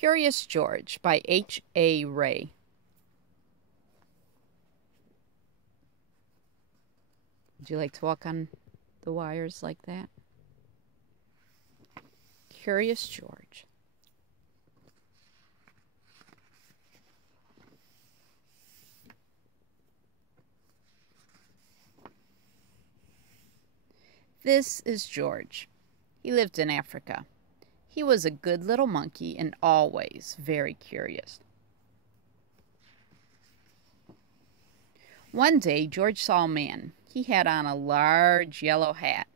Curious George by H.A. Ray. Would you like to walk on the wires like that? Curious George. This is George. He lived in Africa. He was a good little monkey and always very curious. One day, George saw a man. He had on a large yellow hat.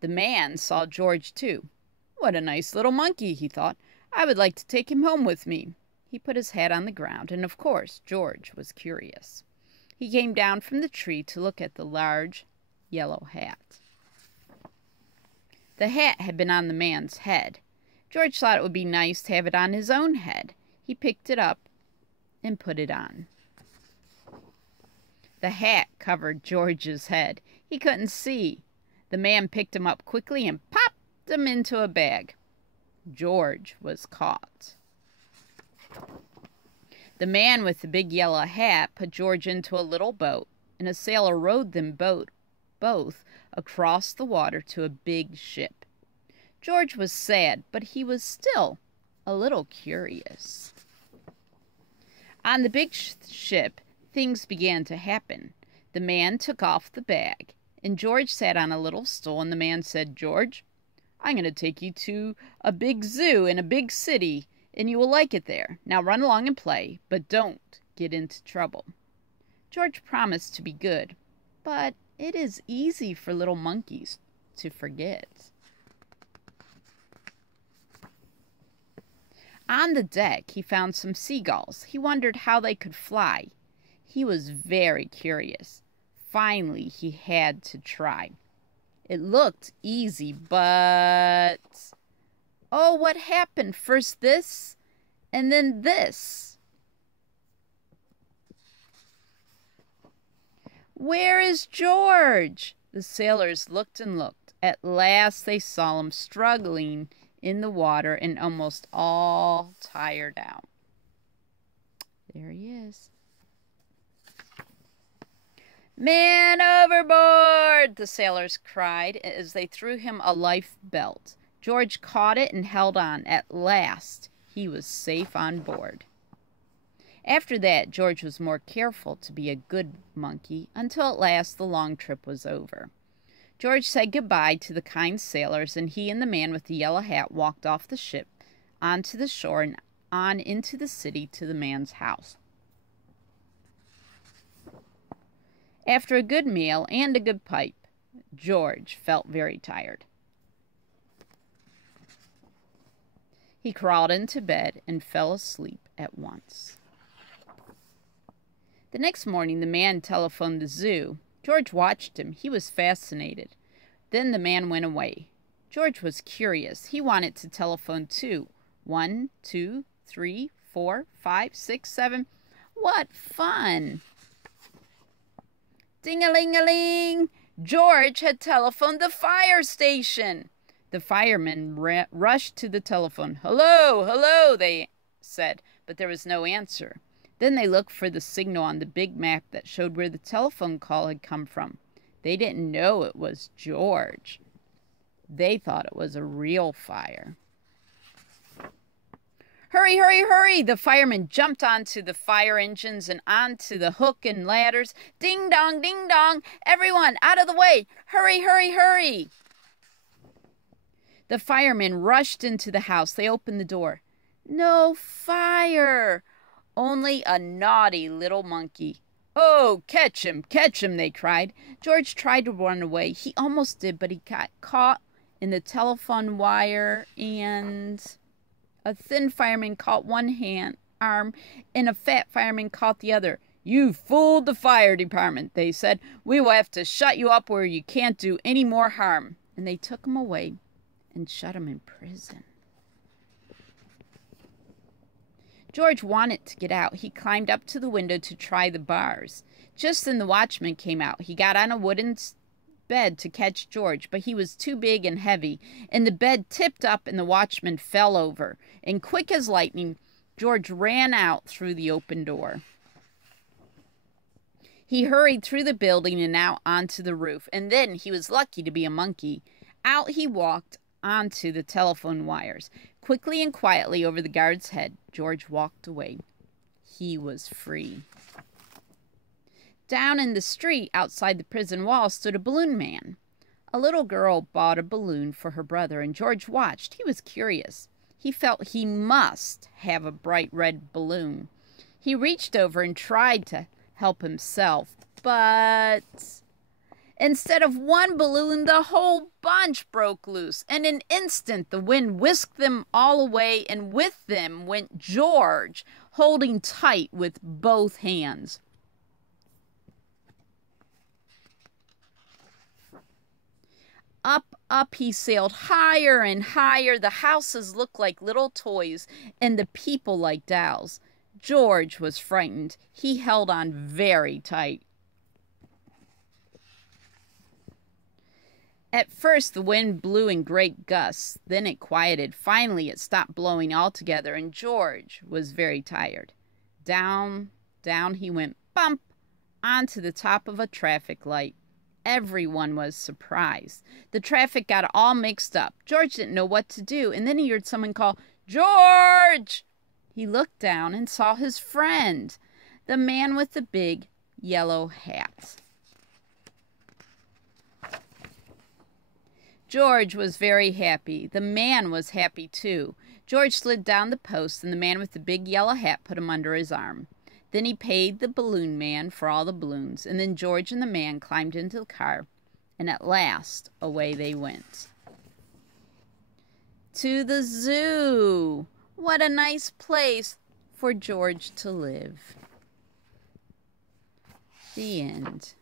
The man saw George too. What a nice little monkey, he thought. I would like to take him home with me. He put his hat on the ground, and of course, George was curious. He came down from the tree to look at the large yellow hat. The hat had been on the man's head. George thought it would be nice to have it on his own head. He picked it up and put it on. The hat covered George's head. He couldn't see. The man picked him up quickly and popped him into a bag. George was caught. The man with the big yellow hat put George into a little boat, and a sailor rowed them both across the water to a big ship. George was sad, but he was still a little curious. On the big ship, things began to happen. The man took off the bag, and George sat on a little stool, and the man said, "George, I'm going to take you to a big zoo in a big city, and you will like it there. Now run along and play, but don't get into trouble." George promised to be good, but it is easy for little monkeys to forget. On the deck, he found some seagulls. He wondered how they could fly. He was very curious. Finally, he had to try. It looked easy, but... oh, what happened? First this, and then this. Where is George? The sailors looked and looked. At last they saw him struggling in the water and almost all tired out. There he is. "Man overboard!" the sailors cried as they threw him a life belt. George caught it and held on. At last, he was safe on board. After that, George was more careful to be a good monkey until at last the long trip was over. George said goodbye to the kind sailors, and he and the man with the yellow hat walked off the ship onto the shore and on into the city to the man's house. After a good meal and a good pipe, George felt very tired. He crawled into bed and fell asleep at once. The next morning, the man telephoned the zoo. George watched him. He was fascinated. Then the man went away. George was curious. He wanted to telephone too. 1, 2, 3, 4, 5, 6, 7. What fun! Ding-a-ling-a-ling! George had telephoned the fire station. The firemen rushed to the telephone. "Hello, hello," they said, but there was no answer. Then they looked for the signal on the big map that showed where the telephone call had come from. They didn't know it was George. They thought it was a real fire. "Hurry, hurry, hurry!" The firemen jumped onto the fire engines and onto the hook and ladders. "Ding dong, ding dong! Everyone, out of the way! Hurry, hurry, hurry!" The firemen rushed into the house. They opened the door. No fire! Only a naughty little monkey. "Oh, catch him, they cried. George tried to run away. He almost did, but he got caught in the telephone wire, and a thin fireman caught one arm, and a fat fireman caught the other. "You fooled the fire department," they said. "We will have to shut you up where you can't do any more harm." And they took him away and shut him in prison. George wanted to get out. He climbed up to the window to try the bars. Just then the watchman came out. He got on a wooden bed to catch George, but he was too big and heavy, and the bed tipped up and the watchman fell over. And quick as lightning, George ran out through the open door. He hurried through the building and out onto the roof, and then he was lucky to be a monkey. Out he walked onto the telephone wires. Quickly and quietly over the guard's head, George walked away. He was free. Down in the street outside the prison wall stood a balloon man. A little girl bought a balloon for her brother, and George watched. He was curious. He felt he must have a bright red balloon. He reached over and tried to help himself, but instead of one balloon, the whole bunch broke loose. In an instant, the wind whisked them all away, and with them went George, holding tight with both hands. Up, up he sailed, higher and higher. The houses looked like little toys, and the people like dolls. George was frightened. He held on very tight. At first, the wind blew in great gusts. Then it quieted. Finally, it stopped blowing altogether, and George was very tired. Down, down he went, bump, onto the top of a traffic light. Everyone was surprised. The traffic got all mixed up. George didn't know what to do, and then he heard someone call, "George!" He looked down and saw his friend, the man with the big yellow hat. George was very happy. The man was happy too. George slid down the post, and the man with the big yellow hat put him under his arm. Then he paid the balloon man for all the balloons, and then George and the man climbed into the car, and at last away they went. To the zoo! What a nice place for George to live. The end.